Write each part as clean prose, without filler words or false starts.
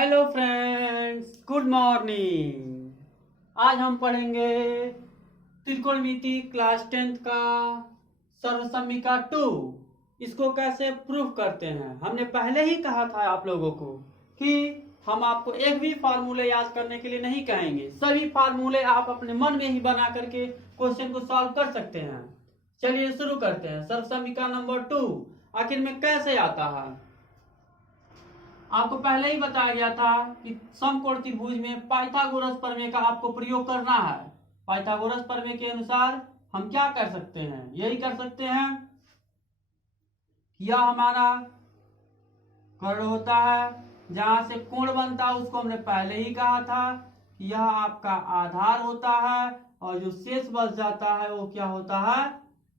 Hello friends, good morning. आज हम पढ़ेंगे त्रिकोणमिति क्लास 10 का सर्वसम्मिका 2। इसको कैसे प्रूफ करते हैं। हमने पहले ही कहा था आप लोगों को कि हम आपको एक भी फार्मूले याद करने के लिए नहीं कहेंगे, सभी फार्मूले आप अपने मन में ही बना करके क्वेश्चन को सॉल्व कर सकते हैं। चलिए शुरू करते हैं। सर्वसम्मिका नंबर 2 आखिर में कैसे आता है। आपको पहले ही बताया गया था कि समकोण त्रिभुज में पाइथागोरस प्रमेय का आपको प्रयोग करना है। पाइथागोरस प्रमेय के अनुसार हम क्या कर सकते हैं, यही कर सकते हैं। यह हमारा कर्ण होता है, जहां से कोण बनता है उसको हमने पहले ही कहा था कि यह आपका आधार होता है, और जो शेष बच जाता है वो क्या होता है,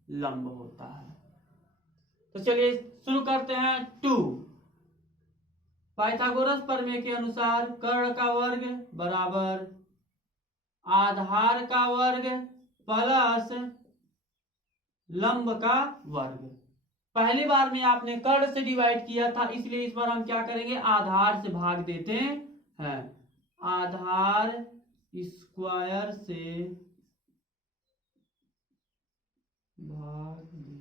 लंब होता है। तो चलिए शुरू करते हैं। 2 पाइथागोरस प्रमेय के अनुसार कर्ण का वर्ग बराबर आधार का वर्ग प्लस लंब का वर्ग। पहली बार में आपने कर्ण से डिवाइड किया था, इसलिए इस बार हम क्या करेंगे, आधार से भाग देते हैं। आधार स्क्वायर से भाग देंगे।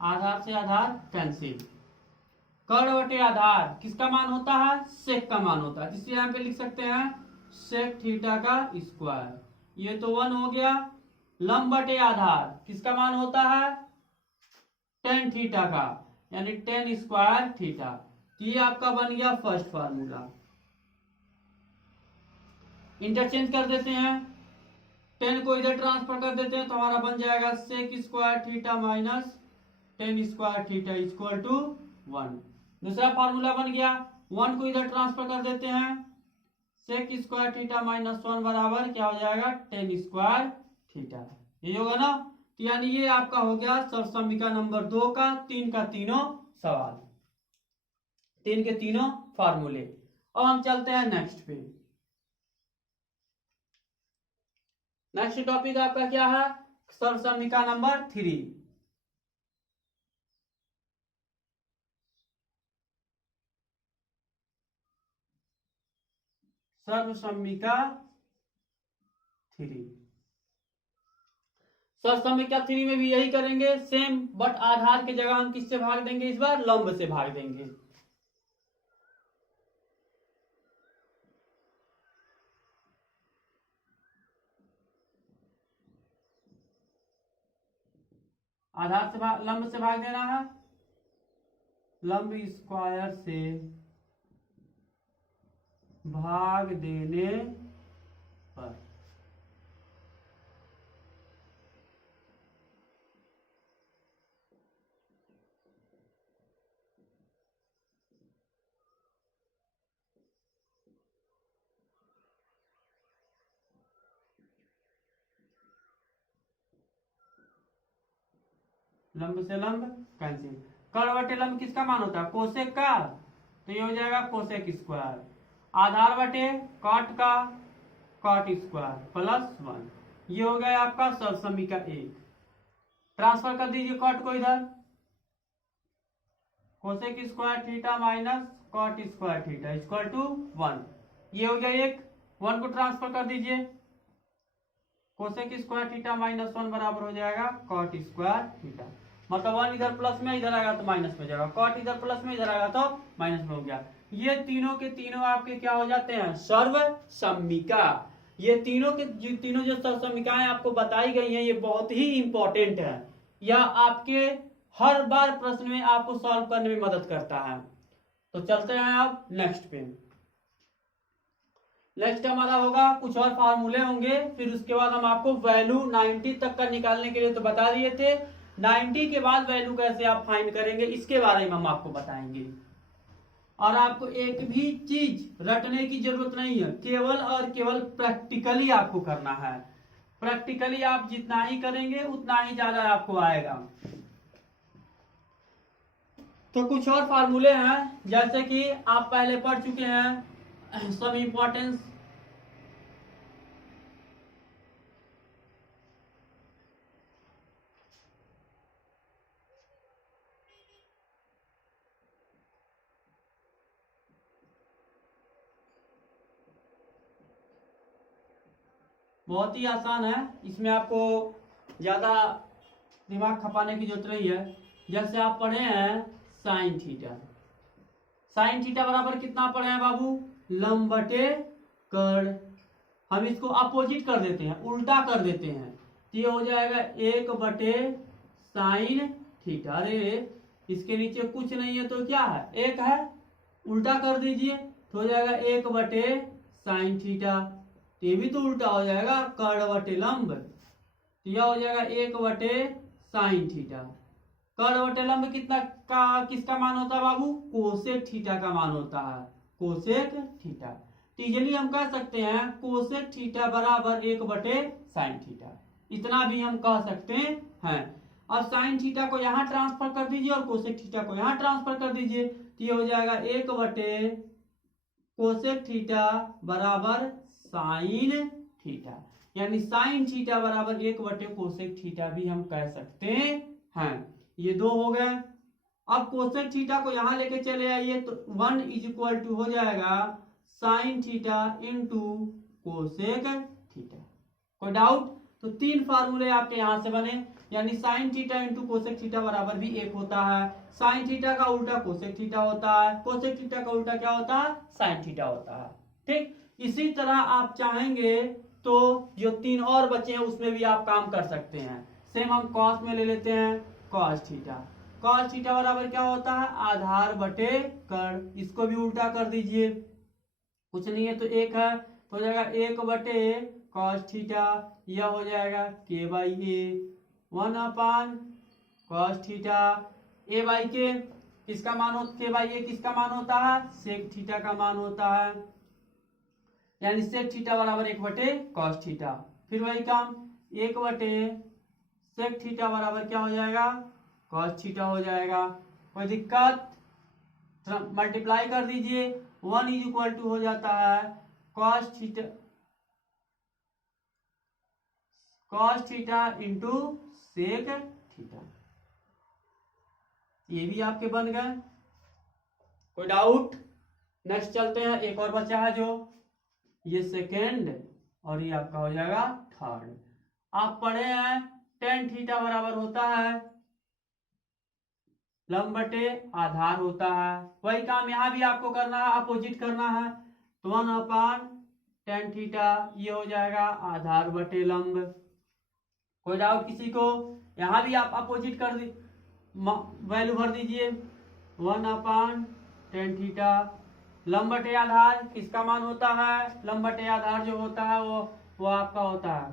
आधार से आधार कैंसिल। कर्ण बटे आधार किसका मान होता है, सेक का मान होता है, जिससे यहां पे लिख सकते हैं सेक थीटा का स्क्वायर। ये तो 1 हो गया। लंब बटे आधार किसका मान होता है, टेन थीटा का, यानी टेन स्क्वायर थीटा। ये आपका बन गया फर्स्ट फार्मूला। इंटरचेंज कर देते हैं, 10 को इधर ट्रांसफर कर देते हैं तो हमारा बन जाएगा sec square theta minus tan square theta equal to 1। दूसरा फार्मूला बन गया, 1 को इधर ट्रांसफर कर देते हैं, सेक स्क्वायर थीटा माइनस 1 बराबर क्या हो जाएगा, टेन स्क्वायर थीटा। ये होगा ना। तो यानी ये आपका हो गया सर्वसम्मिका नंबर 2 का 3 का तीनों सवाल, 3 के तीनों फार्मूले। अब हम चलते हैं नेक्स्ट पे। नेक्स्ट टॉपिक आपका क्या है, सर्वसम्मिका नंबर 3। सर्वसम्मिका 3। सर्वसम्मिका 3 में भी यही करेंगे सेम, बट आधार की जगह हम किससे भाग देंगे, इस बार लंब से भाग देंगे। आधार से लंब से भाग देना है, लंब स्क्वायर से भाग देने पर लंब से लंब कैंसिल। कर्ण बटे लंब किसका मान होता है, कोसेक का, तो ये हो जाएगा कोसेक स्क्वायर। आधार बटे कॉट का, कॉट स्क्वायर प्लस 1। ये हो गया आपका सर्वसम्मिका 1। ट्रांसफर कर दीजिए कॉट को इधर, cosec square theta minus cot square theta equal to 1। ये हो गया 1, 1 को ट्रांसफर कर दीजिए, कोसेक स्क्वायर थीटा माइनस 1 बराबर हो जाएगा कॉट स्क्वायर थीटा। मतलब 1 इधर प्लस में, इधर आएगा तो माइनस में जाएगा, कॉट इधर प्लस में, इधर आएगा तो माइनस में हो गया। ये तीनों के तीनों आपके क्या हो जाते हैं, सर्वसम्मिका। ये तीनों जो सर्वसम्मिकाएं आपको बताई गई हैं, ये बहुत ही इंपॉर्टेंट है। यह आपके हर बार प्रश्न में आपको सॉल्व करने में मदद करता है। तो चलते हैं आप नेक्स्ट पे। नेक्स्ट हमारा होगा कुछ और फार्मूले होंगे, फिर उसके बाद हम आपको वैल्यू 90 तक का निकालने के लिए तो बता दिए थे, 90 के बाद वैल्यू कैसे आप फाइंड करेंगे इसके बारे में हम आपको बताएंगे। और आपको एक भी चीज रटने की जरूरत नहीं है, केवल और केवल प्रैक्टिकली आपको करना है। प्रैक्टिकली आप जितना ही करेंगे उतना ही ज्यादा आपको आएगा। तो कुछ और फार्मूले हैं, जैसे कि आप पहले पढ़ चुके हैं सब इंपॉर्टेंस। बहुत ही आसान है, इसमें आपको ज्यादा दिमाग खपाने की जरूरत नहीं है। जैसे आप पढ़े हैं साइन थीटा, साइन थीटा बराबर कितना पढ़े हैं बाबू, लंब बटे कर्ण। हम इसको अपोजिट कर देते हैं, उल्टा कर देते हैं, तो ये हो जाएगा 1 बटे साइन थीटा। अरे इसके नीचे कुछ नहीं है तो क्या है, 1 है, उल्टा कर दीजिए तो हो जाएगा 1 बटे साइन थीटा। तो ये भी तो उल्टा हो जाएगा, कर्ण बटे लंब, तो यह हो जाएगा 1 बटे साइन थीटा। कर्ण बटे लंब कितना का किसका मान होता है बाबू, कोसेक थीटा का मान होता है, कोसेक थीटा। तो इजीली हम कह सकते हैं कोसेक थीटा बराबर 1 बटे साइन थीटा, इतना भी हम कह सकते हैं। अब साइन थीटा को यहाँ ट्रांसफर कर दीजिए और कोसेक थीटा को यहाँ ट्रांसफर कर दीजिए, तो ये हो जाएगा 1 बटे कोसेक थीटा बराबर साइन थीटा, यानी साइन थीटा बराबर 1 बटे कोसेक थीटा भी हम कह सकते हैं। ये 2 हो गए। अब कोसेक थीटा को यहां लेके चले आइए तो 1 इज इक्वल टू हो जाएगा sine theta into cosec theta. कोई डाउट? तो 3 फार्मूले आपके यहां से बने, यानी sine theta into cosec theta बराबर भी 1 होता है, साइन थीटा का उल्टा कोसेक थीटा होता है, कोसेक थीटा का उल्टा क्या होता है, साइन थीटा होता है। ठीक, इसी तरह आप चाहेंगे तो जो 3 और बचे हैं उसमें भी आप काम कर सकते हैं। सेम हम कॉस में ले लेते हैं, कॉस थीटा, कॉस थीटा बराबर क्या होता है, आधार बटे कर्ण। इसको भी उल्टा कर दीजिए, कुछ नहीं है तो 1 है, तो हो जाएगा 1 बटे कॉस थीटा, यह हो जाएगा के by A, 1 upon cos theta A by के, किसका मान हो, के बाई ए किसका मान होता है, सेक थीटा का मान होता है, यानी सेक थीटा बराबर 1 बटे कॉस थीटा। फिर वही काम, 1 बटे सेक थीटा बराबर क्या हो जाएगा, कॉस थीटा हो जाएगा। कोई दिक्कत? मल्टीप्लाई कर दीजिए, 1 इज इक्वल टू हो जाता है cos theta, cos theta into sec theta. ये भी आपके बन गए। कोई डाउट? नेक्स्ट चलते हैं, एक और बचा है जो ये सेकेंड और ये आपका हो जाएगा थर्ड। आप पढ़े हैं टेन थीटा बराबर होता है लंब बटे आधार होता है, वही काम यहाँ भी आपको करना है, अपोजिट करना है, तो 1 अपान टेन थीटा ये हो जाएगा आधार बटे लंब। कोई डाउट किसी को? यहाँ भी आप अपोजिट कर दी, वैल्यू भर दीजिए, 1 अपान टेन थीटा, लंब बटे आधार किसका मान होता है, लंब बटे आधार जो होता है वो आपका होता है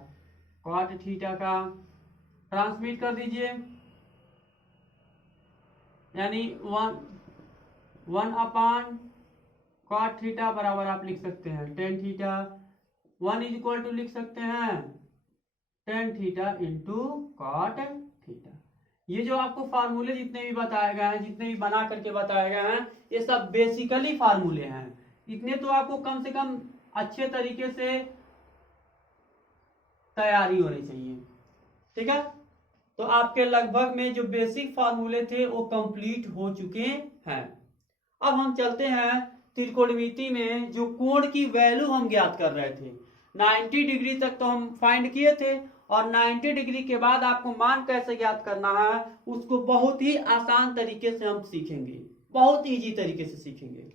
कॉट थीटा का। ट्रांसमिट कर दीजिए, यानी 1 अपान कॉट थीटा बराबर आप लिख सकते हैं tan theta, 1 is equal to लिख सकते हैं tan theta into cot theta. ये जो आपको फार्मूले जितने भी बताए गए हैं, जितने भी बना करके बताए गए हैं, ये सब बेसिकली फार्मूले हैं। इतने तो आपको कम से कम अच्छे तरीके से तैयारी होनी चाहिए, ठीक है। तो आपके लगभग में जो बेसिक फार्मूले थे वो कंप्लीट हो चुके हैं। अब हम चलते हैं त्रिकोणमिति में जो कोण की वैल्यू हम ज्ञात कर रहे थे, 90 डिग्री तक तो हम फाइंड किए थे, और 90 डिग्री के बाद आपको मान कैसे ज्ञात करना है उसको बहुत ही आसान तरीके से हम सीखेंगे, बहुत इजी तरीके से सीखेंगे।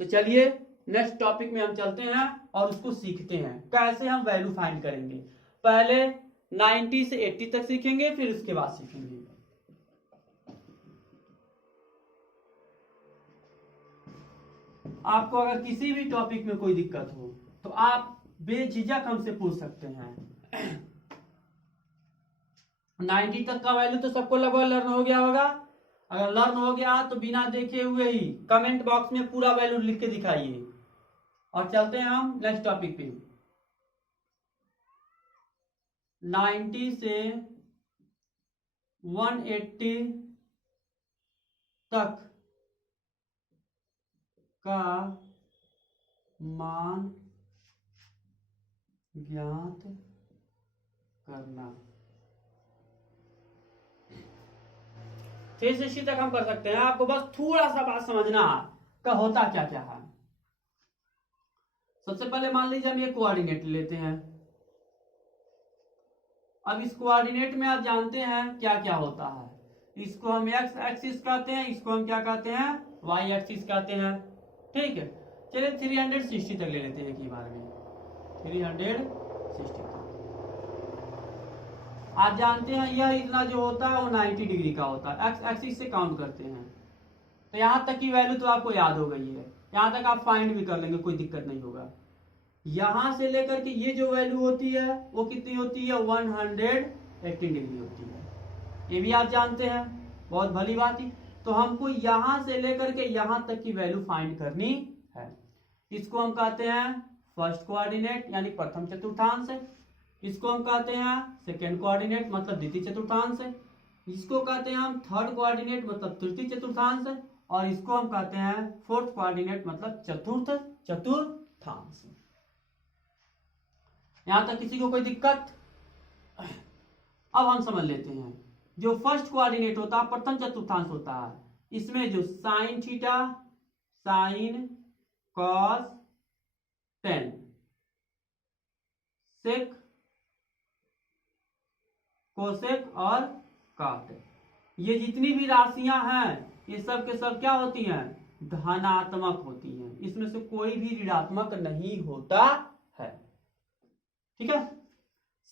तो चलिए नेक्स्ट टॉपिक में हम चलते हैं और उसको सीखते हैं कैसे हम वैल्यू फाइंड करेंगे। पहले 90 से 80 तक सीखेंगे, फिर उसके बाद सीखेंगे। आपको अगर किसी भी टॉपिक में कोई दिक्कत हो तो आप बेझिझक हमसे पूछ सकते हैं। 90 तक का वैल्यू तो सबको लगभग लर्न हो गया होगा। अगर लर्न हो गया तो बिना देखे हुए ही कमेंट बॉक्स में पूरा वैल्यू लिख के दिखाइए। और चलते हैं हम नेक्स्ट टॉपिक पे। 90 से 180 तक का मान ज्ञात करना। 360 तक हम कर सकते हैं, आपको बस थोड़ा सा बात समझना का होता क्या क्या है। सबसे पहले मान लीजिए हम ये कोऑर्डिनेट लेते हैं। अब इस कोऑर्डिनेट में आप जानते हैं क्या क्या होता है। इसको हम एक्स एक्सिस कहते हैं, इसको हम क्या कहते हैं, वाई एक्सिस कहते हैं। ठीक है, चलिए 360 तक ले लेते हैं एक ही बार में। 360 तक आप जानते हैं यह इतना जो होता है वो 90 डिग्री का होता है। एक्स एक्सिस से काउंट करते हैं। तो यहां तक की वैल्यू तो आपको याद हो गई है, यहां तक आप फाइंड भी कर लेंगे, कोई दिक्कत नहीं होगा। यहां से लेकर के ये जो वैल्यू होती है वो कितनी होती है, 118 डिग्री होती है। ये भी आप जानते हैं, बहुत भली बात ही। तो हमको यहां से लेकर के यहां तक की वैल्यू फाइंड करनी है। इसको हम कहते हैं फर्स्ट कोऑर्डिनेट यानी प्रथम चतुर्थांश। इसको हम कहते हैं सेकेंड कोऑर्डिनेट मतलब द्वितीय चतुर्थांश। इसको कहते हैं हम थर्ड कोऑर्डिनेट मतलब तृतीय चतुर्थांश। और इसको हम कहते हैं फोर्थ कोऑर्डिनेट मतलब चतुर्थ चतुर्थांश। यहां तक किसी को कोई दिक्कत? अब हम समझ लेते हैं। जो फर्स्ट कोऑर्डिनेट होता है, प्रथम चतुर्थांश होता है, इसमें जो sine theta, sine, cos, tan, sec, cosec और काट, ये जितनी भी राशियां हैं ये सब के सब क्या होती हैं, धनात्मक होती हैं। इसमें से कोई भी ऋणात्मक नहीं होता है। ठीक है,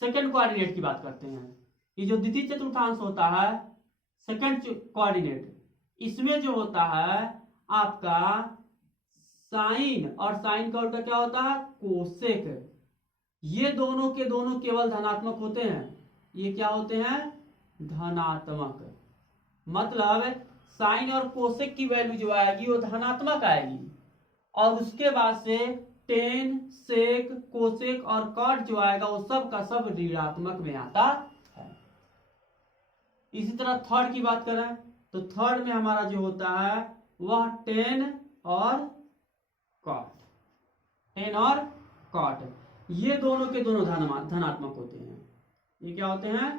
सेकंड कोऑर्डिनेट की बात करते हैं। ये जो द्वितीय चतुर्थांश होता है, सेकंड कोऑर्डिनेट, इसमें जो होता है आपका साइन, और साइन का उल्टा क्या होता है, कोसेक। ये दोनों के दोनों केवल धनात्मक होते हैं। ये क्या होते हैं, धनात्मक। मतलब साइन और कोसेक की वैल्यू जो आएगी वो धनात्मक आएगी। और उसके बाद से टेन, सेक, कोसेक और कॉट जो आएगा वो सब का सब ऋणात्मक में आता है। इसी तरह थर्ड की बात करें तो थर्ड में हमारा जो होता है वह टेन और कॉट, टेन और कॉट, ये दोनों के दोनों धनात्मक होते हैं। ये क्या होते हैं,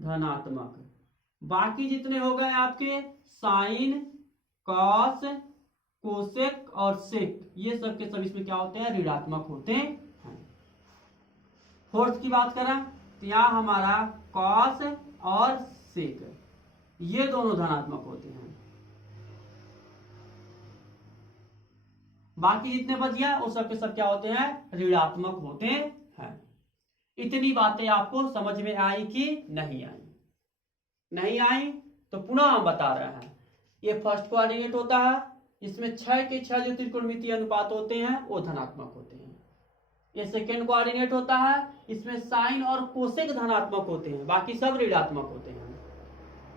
धनात्मक। बाकी जितने हो गए आपके साइन, कॉस, कोसेक और सेक, ये सब के सब इसमें क्या होते हैं, ऋणात्मक होते हैं। फोर्थ की बात करें तो यहाँ हमारा कॉस और सेक ये दोनों धनात्मक होते हैं। बाकी जितने बच गया वो सब के सब क्या होते हैं, ऋणात्मक होते हैं। इतनी बातें आपको समझ में आई कि नहीं आई? नहीं आई तो पुनः हम बता रहे हैं। ये फर्स्ट कोऑर्डिनेट होता है, इसमें 6 के 6 जो त्रिकोणमितीय अनुपात होते हैं वो धनात्मक होते हैं। ये सेकेंड कोऑर्डिनेट होता है, इसमें साइन और कोसेक धनात्मक होते हैं, बाकी सब ऋणात्मक होते हैं।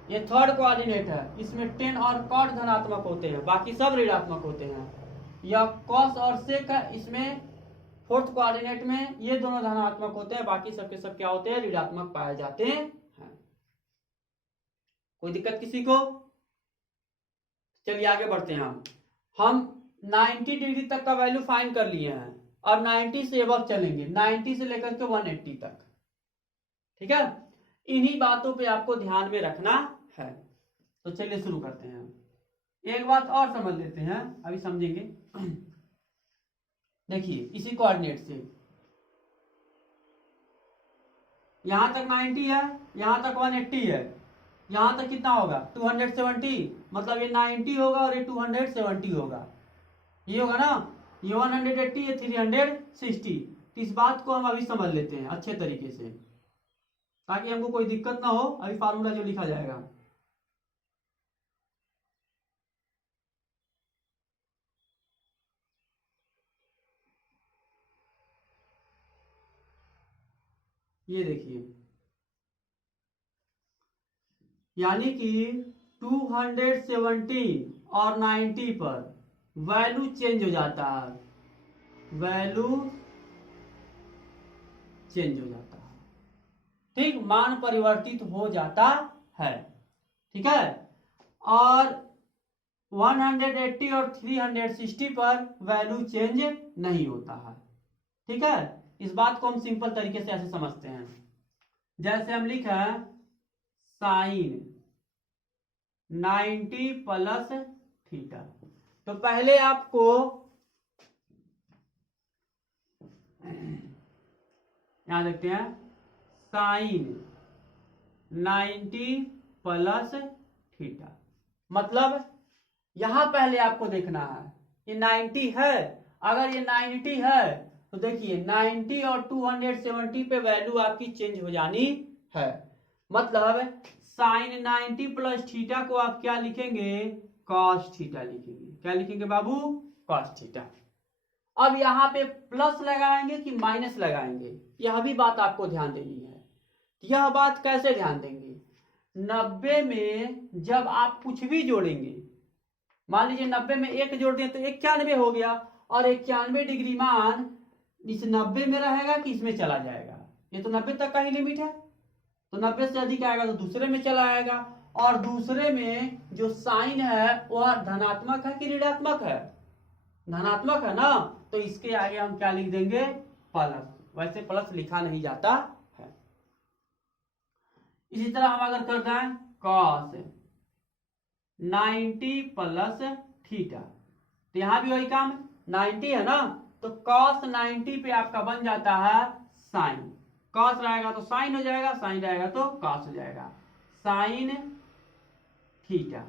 ये थर्ड कोऑर्डिनेट है, इसमें टेन और कॉट धनात्मक होते हैं, बाकी सब ऋणात्मक होते हैं। यह कॉस और सेक है, इसमें फोर्थ कोऑर्डिनेट में ये दोनों धनात्मक होते हैं, बाकी सबके सब क्या होते हैं, ऋणात्मक पाए जाते हैं। कोई दिक्कत किसी को? चलिए आगे बढ़ते हैं। हम 90 डिग्री तक का वैल्यू फाइंड कर लिए हैं और 90 से अब चलेंगे, 90 से लेकर के 180 तक। ठीक है, इन्हीं बातों पे आपको ध्यान में रखना है। तो चलिए शुरू करते हैं। एक बात और समझ लेते हैं, अभी समझेंगे। देखिए इसी कोऑर्डिनेट से यहां तक 90 है, यहां तक 180 है, यहां तक कितना होगा, 270। मतलब ये 90 होगा और ये 270 होगा। ये होगा ना, ये 180, ये 360। तो इस बात को हम अभी समझ लेते हैं अच्छे तरीके से, ताकि हमको कोई दिक्कत ना हो। अभी फार्मूला जो लिखा जाएगा, ये देखिए, यानी कि 217 और 90 पर वैल्यू चेंज हो जाता है, वैल्यू चेंज हो जाता है, ठीक, मान परिवर्तित हो जाता है, ठीक है। और 180 और 360 पर वैल्यू चेंज नहीं होता है, ठीक है। इस बात को हम सिंपल तरीके से ऐसे समझते हैं, जैसे हम लिखे साइन 90 प्लस थीटा। तो पहले आपको यहां देखते हैं साइन 90 प्लस थीटा, मतलब यहां पहले आपको देखना है ये 90 है। अगर ये 90 है तो देखिए 90 और 270 पे वैल्यू आपकी चेंज हो जानी है, मतलब साइन 90 प्लस थीटा को आप क्या लिखेंगे, कॉस थीटा लिखेंगे। क्या लिखेंगे बाबू, कॉस थीटा। अब यहाँ पे प्लस लगाएंगे कि माइनस लगाएंगे, यह भी बात आपको ध्यान देनी है। यह बात कैसे ध्यान देंगे, 90 में जब आप कुछ भी जोड़ेंगे, मान लीजिए 90 में 1 जोड़ दें तो 91 हो गया, और 91 डिग्री मान इस 90 में रहेगा कि इसमें चला जाएगा, ये तो 90 तक का ही लिमिट है, तो 90 से अधिक आएगा तो दूसरे में चला आएगा। और दूसरे में जो साइन है वह धनात्मक है कि ऋणात्मक है, धनात्मक है ना, तो इसके आगे हम क्या लिख देंगे, प्लस। वैसे प्लस लिखा नहीं जाता है। इसी तरह हम अगर कर दें कॉस 90 प्लस थीटा, तो यहां भी वही काम, 90 है ना, तो कॉस 90 पे आपका बन जाता है साइन, कॉस रहेगा तो साइन हो जाएगा, साइन रहेगा तो कॉस हो जाएगा, साइन थीटा।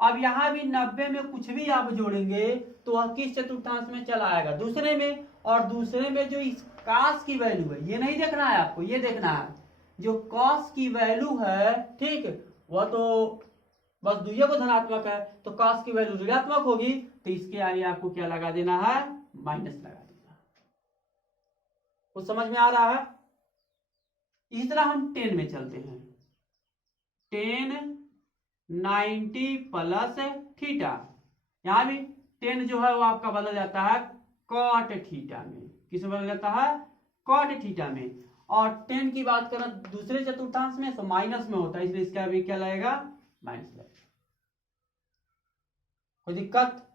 अब यहां भी 90 में कुछ भी आप जोड़ेंगे तो वह किस चतुर्थांश में चला आएगा, दूसरे में। और दूसरे में जो इस कॉस की वैल्यू है, ये नहीं देखना है आपको, ये देखना है जो कॉस की वैल्यू है, ठीक, वह तो बस दुइयों को धनात्मक है, तो कॉस की वैल्यू ऋणात्मक होगी, तो इसके आगे आपको क्या लगा देना है, माइनस लगा देना। कुछ समझ में आ रहा है। इसी तरह हम 10 में चलते हैं, 10 90 प्लस थीटा, यहां भी 10 जो है वो आपका बदल जाता है कॉट थीटा में, किसमें बदल जाता है, कॉट थीटा में। और 10 की बात करें दूसरे चतुर्थांश में तो माइनस में होता है, इसलिए इसका भी क्या लगेगा, माइनस लगेगा। कोई दिक्कत।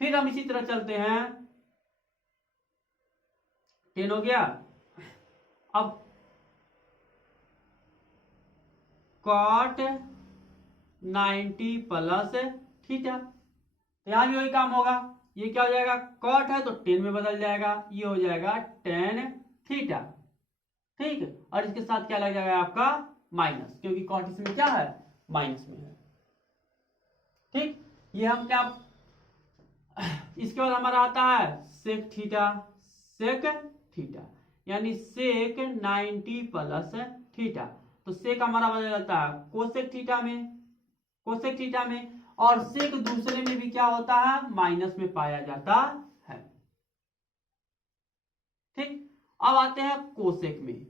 फिर हम इसी तरह चलते हैं, 10 हो गया, अब कॉट 90 प्लस थीटा, तो यहां भी वही काम होगा, ये क्या हो जाएगा, कॉट है तो 10 में बदल जाएगा, ये हो जाएगा tan थीटा, ठीक। और इसके साथ क्या लग जाएगा आपका माइनस, क्योंकि कॉट इसमें क्या है, माइनस में है, ठीक। ये हम क्या, इसके बाद हमारा आता है सेक थीटा, सेक थीटा यानी सेक 90 प्लस थीटा, तो सेक हमारा बदल जाता है कोसेक थीटा में, कोसेक थीटा में। और सेक दूसरे में भी क्या होता है, माइनस में पाया जाता है, ठीक। अब आते हैं कोसेक में,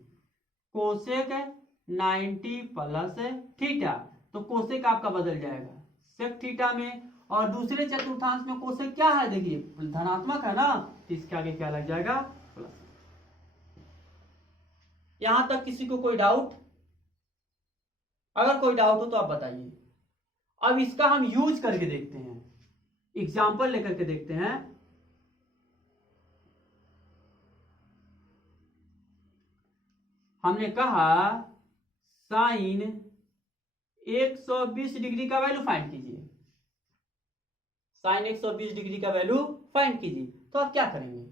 कोसेक 90 प्लस थीटा, तो कोसेक आपका बदल जाएगा सेक थीटा में। और दूसरे चतुर्थांश में कोसेक क्या है, देखिए धनात्मक है ना, तो इसके आगे क्या लग जाएगा, प्लस। यहां तक किसी को कोई डाउट, अगर कोई डाउट हो तो आप बताइए। अब इसका हम यूज करके देखते हैं, एग्जाम्पल लेकर के देखते हैं। हमने कहा साइन 120 डिग्री का वैल्यू फाइंड कीजिए, साइन 120 डिग्री का वैल्यू फाइंड कीजिए। तो आप क्या करेंगे,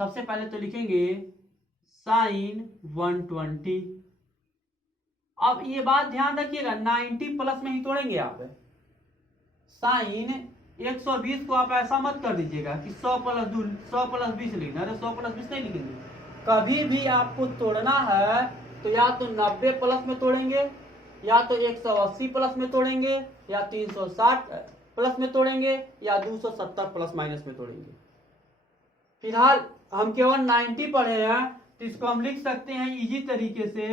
सबसे पहले तो लिखेंगे साइन 120। अब ये बात ध्यान रखिएगा 90 प्लस में ही तोड़ेंगे आप, साइन 120 को आप ऐसा मत कर दीजिएगा कि 100 प्लस 20 लिखना, अरे 100 प्लस 20 नहीं लिखेंगे। कभी भी आपको तोड़ना है तो या तो 90 प्लस में तोड़ेंगे, या तो 180 प्लस में तोड़ेंगे, या 360 प्लस में तोड़ेंगे, या 270 प्लस माइनस में तोड़ेंगे। फिलहाल हम केवल 90 पढ़े हैं, तो इसको हम लिख सकते हैं इजी तरीके से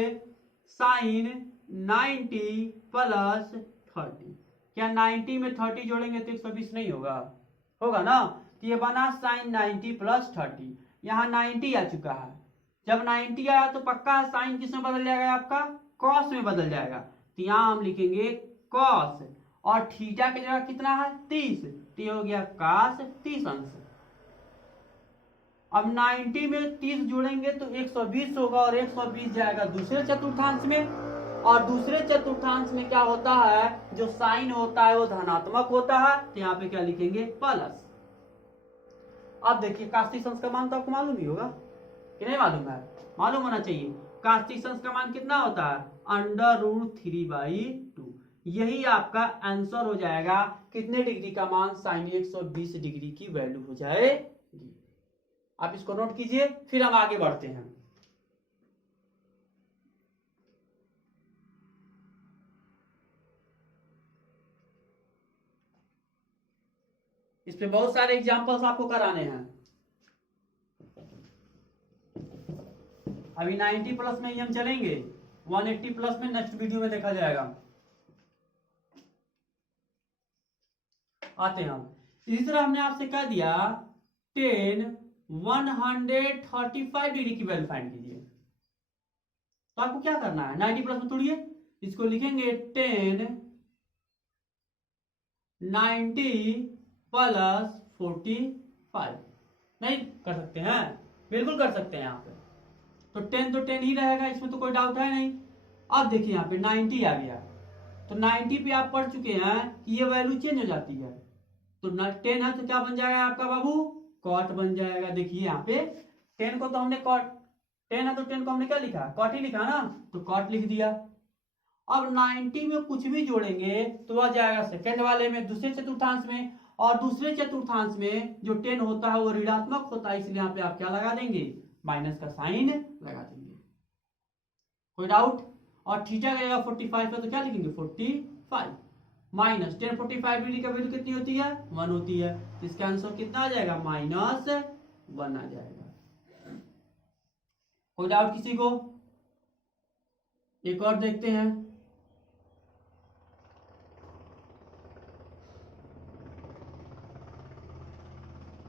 साइन 90 प्लस 30। क्या 90 में 30 जोड़ेंगे तो 120 नहीं होगा? होगा ना। तो ये बना साइन 90 प्लस 30। यहाँ 90 आ चुका है। जब 90 आया तो पक्का साइन किस में बदल जाएगा आपका? कॉस में बदल जाएगा। तो यहाँ हम लिखेंगे कॉस, और थीटा की जगह कितना है? 30। तो ये हो गया कॉस 30 अंश। अब 90 में 30 जोड़ेंगे तो 120 होगा, और 120 जाएगा दूसरे चतुर्थांश में, और दूसरे चतुर्थांश में क्या होता है? जो साइन होता है वो धनात्मक होता है। तो यहाँ पे क्या लिखेंगे? प्लस। अब देखिए कास्टिक अंश का मान तो आपको मालूम ही होगा कि नहीं मालूम है? मालूम होना चाहिए। कास्टिक अंश का मान कितना होता है? √3/2। यही आपका आंसर हो जाएगा। कितने डिग्री का मान? साइन 120 डिग्री की वैल्यू हो जाएगी। आप इसको नोट कीजिए, फिर हम आगे बढ़ते हैं। इस पे बहुत सारे एग्जांपल्स आपको कराने हैं। अभी 90 प्लस में ही हम चलेंगे, 180 प्लस में नेक्स्ट वीडियो में देखा जाएगा। आते हैं हम। इसी तरह हमने आपसे कह दिया 10 135 डिग्री की वैल्यू फाइंड कीजिए। तो आपको क्या करना है? 90 प्लस में तोड़िए, इसको लिखेंगे 10 90 प्लस 45। नहीं कर सकते हैं? बिल्कुल कर सकते हैं। यहाँ पे तो 10 तो 10 ही रहेगा, इसमें तो कोई डाउट है नहीं। अब देखिए यहाँ पे 90 आ गया, तो 90 पे आप पढ़ चुके हैं कि ये वैल्यू चेंज हो जाती है। तो 10 है तो क्या बन जाएगा आपका बाबू? कॉट बन जाएगा। देखिए यहाँ पे 10 को तो हमने कॉट, 10 है तो 10 को हमने क्या लिखा? कॉट ही लिखा ना, तो कॉट लिख दिया। अब 90 में कुछ भी जोड़ेंगे तो आ जाएगा सेकंड वाले में, दूसरे चतुर्थांश में, और दूसरे चतुर्थांश में जो 10 होता है वो ऋणात्मक होता है, इसलिए यहाँ पे आप क्या लगा देंगे? माइनस का साइन लगा देंगे। कोई डाउट? और थीटा का जगह 45 है तो क्या लिखेंगे? 45 माइनस 10 45 डिग्री का वैल्यू कितनी होती है? 1 होती है। तो इसका आंसर कितना आ जाएगा? -1 आ जाएगा। कोई डाउट किसी को? एक और देखते हैं।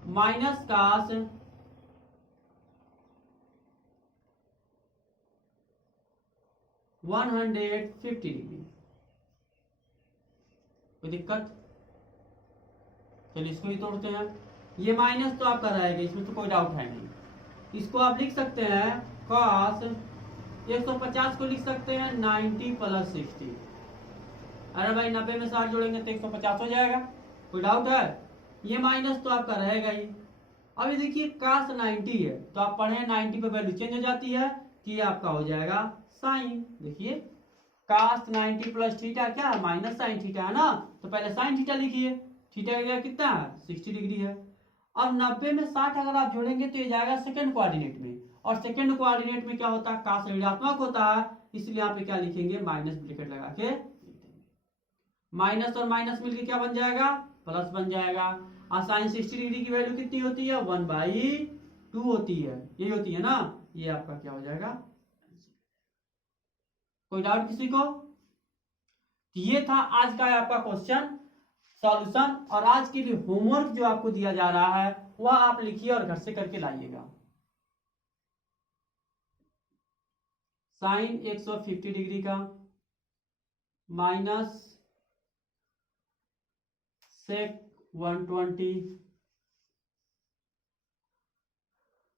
Minus cos 150 degree. कोई दिक्कत? चलिए इसको भी तोड़ते हैं। ये माइनस तो आपका रहेगा, इसमें तो कोई डाउट है नहीं। इसको आप लिख सकते हैं cos 150 को लिख सकते हैं 90 प्लस 60। अरे भाई 90 में 60 जोड़ेंगे तो 150 हो जाएगा। कोई डाउट है? ये माइनस तो आपका रहेगा ही। अभी देखिए cos 90 है तो आप पढ़े 90 पे वैल्यू चेंज हो जाती है, कि ये आपका हो जाएगा साइन। देखिए cos 90 प्लस थीटा क्या है? माइनस साइन थीटा है ना, तो पहले साइन थीटा लिखिए। थीटा का क्या कितना है? 60 डिग्री है। अब 90 में 60 अगर आप जोड़ेंगे तो ये जाएगा सेकंड कोऑर्डिनेट में, और सेकंड कोऑर्डिनेट में क्या होता है? cos ऋणात्मक होता है, इसलिए यहाँ पे क्या लिखेंगे? माइनस ब्रैकेट लगा के लिख देंगे। माइनस और माइनस मिलके क्या बन जाएगा? प्लस बन जाएगा। और साइन 60 डिग्री की वैल्यू कितनी होती है? 1/2 होती है, यही होती है ना। ये आपका क्या हो जाएगा? कोई डाउट किसी को? ये था आज का आपका क्वेश्चन सॉल्यूशन। और आज के लिए होमवर्क जो आपको दिया जा रहा है वह आप लिखिए और घर से करके लाइएगा। साइन 150 डिग्री का माइनस सेक 120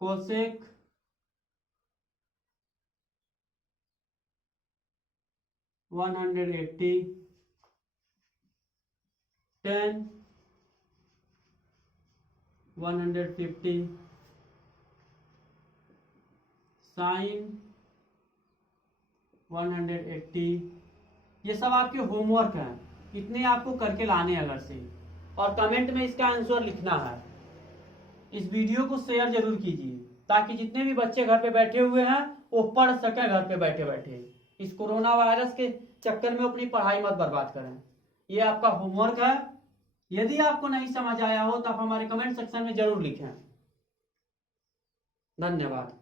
कोसेक 180 10 150 साइन 180। ये सब आपके होमवर्क हैं, इतने आपको करके लाने हैं घर से, और कमेंट में इसका आंसर लिखना है। इस वीडियो को शेयर जरूर कीजिए ताकि जितने भी बच्चे घर पे बैठे हुए हैं वो पढ़ सकें घर पे बैठे बैठे। इस कोरोना वायरस के चक्कर में अपनी पढ़ाई मत बर्बाद करें। ये आपका होमवर्क है। यदि आपको नहीं समझ आया हो तो आप हमारे कमेंट सेक्शन में जरूर लिखें। धन्यवाद।